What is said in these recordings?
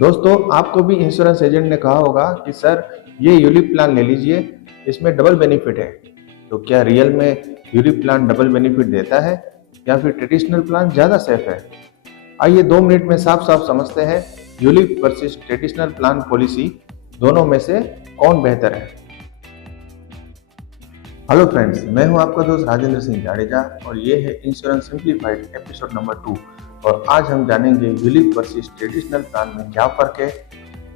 दोस्तों, आपको भी इंश्योरेंस एजेंट ने कहा होगा कि सर ये यूलिप प्लान ले लीजिए, इसमें डबल बेनिफिट है। तो क्या रियल में यूलिप प्लान डबल बेनिफिट देता है या फिर ट्रेडिशनल प्लान ज़्यादा सेफ है? आइए 2 मिनट में साफ साफ समझते हैं ULIP versus traditional plan policy, दोनों में से कौन बेहतर है। हेलो फ्रेंड्स, मैं हूं आपका दोस्त राजेंद्र सिंह जाडेजा और ये है इंश्योरेंस सिंप्लीफाइड एपिसोड नंबर 2। और आज हम जानेंगे यूलिप वर्सेस ट्रेडिशनल प्लान में क्या फ़र्क है,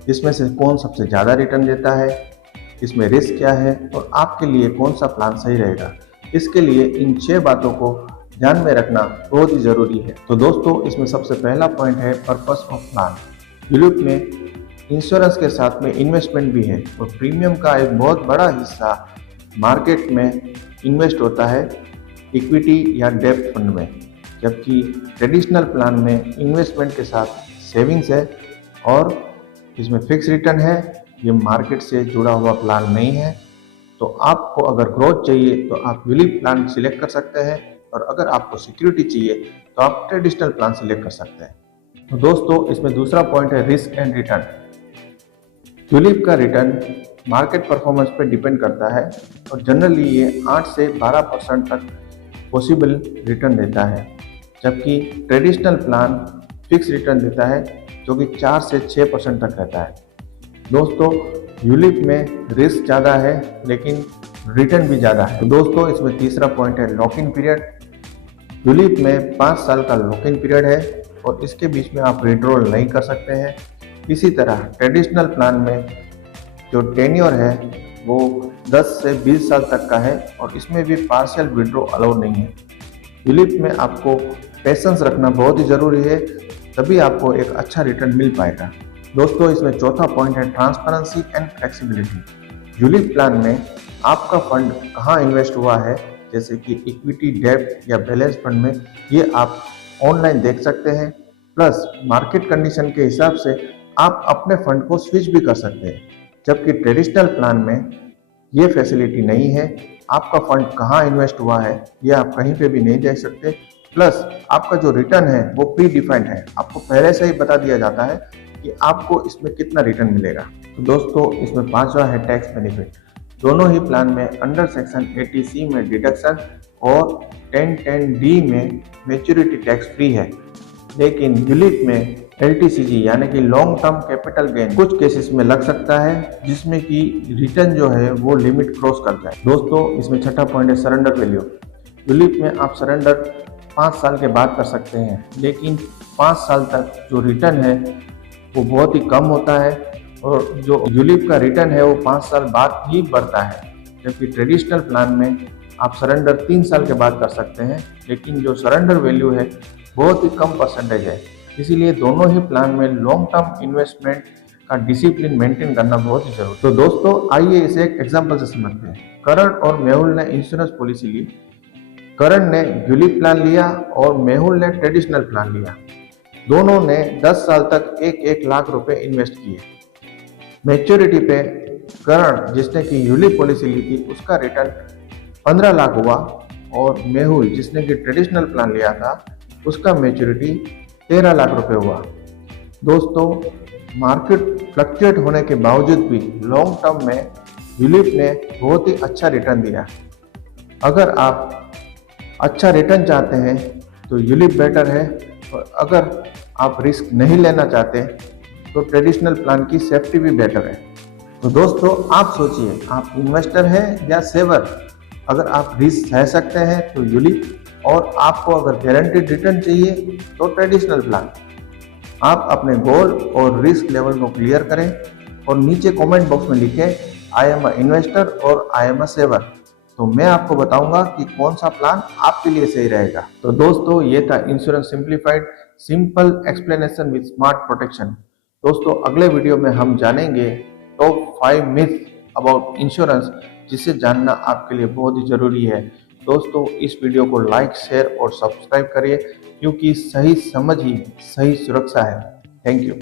इसमें से कौन सबसे ज़्यादा रिटर्न देता है, इसमें रिस्क क्या है और आपके लिए कौन सा प्लान सही रहेगा। इसके लिए इन 6 बातों को ध्यान में रखना बहुत ही ज़रूरी है। तो दोस्तों, इसमें सबसे पहला पॉइंट है पर्पस ऑफ प्लान। यूलिप में इंश्योरेंस के साथ में इन्वेस्टमेंट भी है और प्रीमियम का एक बहुत बड़ा हिस्सा मार्केट में इन्वेस्ट होता है इक्विटी या डेब्ट फंड में, जबकि ट्रेडिशनल प्लान में इन्वेस्टमेंट के साथ सेविंग्स है और इसमें फिक्स रिटर्न है। ये मार्केट से जुड़ा हुआ प्लान नहीं है। तो आपको अगर ग्रोथ चाहिए तो आप यूलिप प्लान सिलेक्ट कर सकते हैं और अगर आपको सिक्योरिटी चाहिए तो आप ट्रेडिशनल प्लान सिलेक्ट कर सकते हैं। तो दोस्तों, इसमें दूसरा पॉइंट है रिस्क एंड रिटर्न। यूलिप का रिटर्न मार्केट परफॉर्मेंस पर डिपेंड करता है और जनरली ये 8 से 12% तक पॉसिबल रिटर्न देता है, जबकि ट्रेडिशनल प्लान फिक्स रिटर्न देता है जो कि 4 से 6% तक रहता है। दोस्तों, यूलिप में रिस्क ज़्यादा है लेकिन रिटर्न भी ज़्यादा है। तो दोस्तों, इसमें तीसरा पॉइंट है लॉक इन पीरियड। यूलिप में 5 साल का लॉक इन पीरियड है और इसके बीच में आप विड्रॉल नहीं कर सकते हैं। इसी तरह ट्रेडिशनल प्लान में जो टेन्योर है वो 10 से 20 साल तक का है और इसमें भी पार्शियल विड्रॉ अलाउ नहीं है। यूलिप में आपको पेशेंस रखना बहुत ही ज़रूरी है, तभी आपको एक अच्छा रिटर्न मिल पाएगा। दोस्तों, इसमें चौथा पॉइंट है transparency and flexibility. ULIP plan में आपका फंड कहाँ इन्वेस्ट हुआ है, जैसे कि इक्विटी, डेब्ट या बैलेंस फंड में, ये आप ऑनलाइन देख सकते हैं। प्लस मार्केट कंडीशन के हिसाब से आप अपने फंड को स्विच भी कर सकते हैं, जबकि ट्रेडिशनल प्लान में ये फैसिलिटी नहीं है। आपका फंड कहाँ इन्वेस्ट हुआ है ये आप कहीं पे भी नहीं देख सकते। प्लस आपका जो रिटर्न है वो प्री डिफाइंड है, आपको पहले से ही बता दिया जाता है कि आपको इसमें कितना रिटर्न मिलेगा। तो दोस्तों, इसमें 5वां है टैक्स बेनिफिट। दोनों ही प्लान में अंडर सेक्शन 80C में डिडक्शन और 1010D में मैच्योरिटी टैक्स फ्री है, लेकिन यूलिप में LTCG यानी कि लॉन्ग टर्म कैपिटल गेन कुछ केसेस में लग सकता है, जिसमें कि रिटर्न जो है वो लिमिट क्रॉस कर जाए। दोस्तों, इसमें छठा पॉइंट है सरेंडर वैल्यू। यूलिप में आप सरेंडर 5 साल के बाद कर सकते हैं, लेकिन 5 साल तक जो रिटर्न है वो बहुत ही कम होता है और जो यूलिप का रिटर्न है वो 5 साल बाद ही बढ़ता है, जबकि ट्रेडिशनल प्लान में आप सरेंडर 3 साल के बाद कर सकते हैं, लेकिन जो सरेंडर वैल्यू है बहुत ही कम परसेंटेज है। इसीलिए दोनों ही प्लान में लॉन्ग टर्म इन्वेस्टमेंट का डिसिप्लिन मेंटेन करना बहुत ही जरूरी है। तो दोस्तों, आइए इसे एक एग्जांपल से समझते हैं। करण और मेहुल ने इंश्योरेंस पॉलिसी ली। करण ने यूलिप प्लान लिया और मेहुल ने ट्रेडिशनल प्लान लिया। दोनों ने 10 साल तक 1-1 लाख रुपए इन्वेस्ट किए। मैच्योरिटी पे करण, जिसने की यूलिप पॉलिसी ली थी, उसका रिटर्न 15 लाख हुआ और मेहुल, जिसने की ट्रेडिशनल प्लान लिया था, उसका मैच्योरिटी 13 लाख रुपए हुआ। दोस्तों, मार्केट फ्लक्चुएट होने के बावजूद भी लॉन्ग टर्म में यूलिप ने बहुत ही अच्छा रिटर्न दिया। अगर आप अच्छा रिटर्न चाहते हैं तो यूलिप बेटर है, और अगर आप रिस्क नहीं लेना चाहते तो ट्रेडिशनल प्लान की सेफ्टी भी बेटर है। तो दोस्तों, आप सोचिए, आप इन्वेस्टर हैं या सेवर। अगर आप रिस्क सह सकते हैं तो यूलिप, और आपको अगर गारंटीड रिटर्न चाहिए तो ट्रेडिशनल प्लान। आप अपने गोल और रिस्क लेवल को क्लियर करें और नीचे कमेंट बॉक्स में लिखें आई एम अ इन्वेस्टर और आई एम अ सेवर। तो मैं आपको बताऊंगा कि कौन सा प्लान आपके लिए सही रहेगा। तो दोस्तों, ये था insurance simplified, simple explanation with smart protection. दोस्तों, अगले वीडियो में हम जानेंगे टॉप 5 मिथ अबाउट इंश्योरेंस, जिसे जानना आपके लिए बहुत ही जरूरी है। दोस्तों, इस वीडियो को लाइक, शेयर और सब्सक्राइब करिए, क्योंकि सही समझ ही सही सुरक्षा है। Thank you.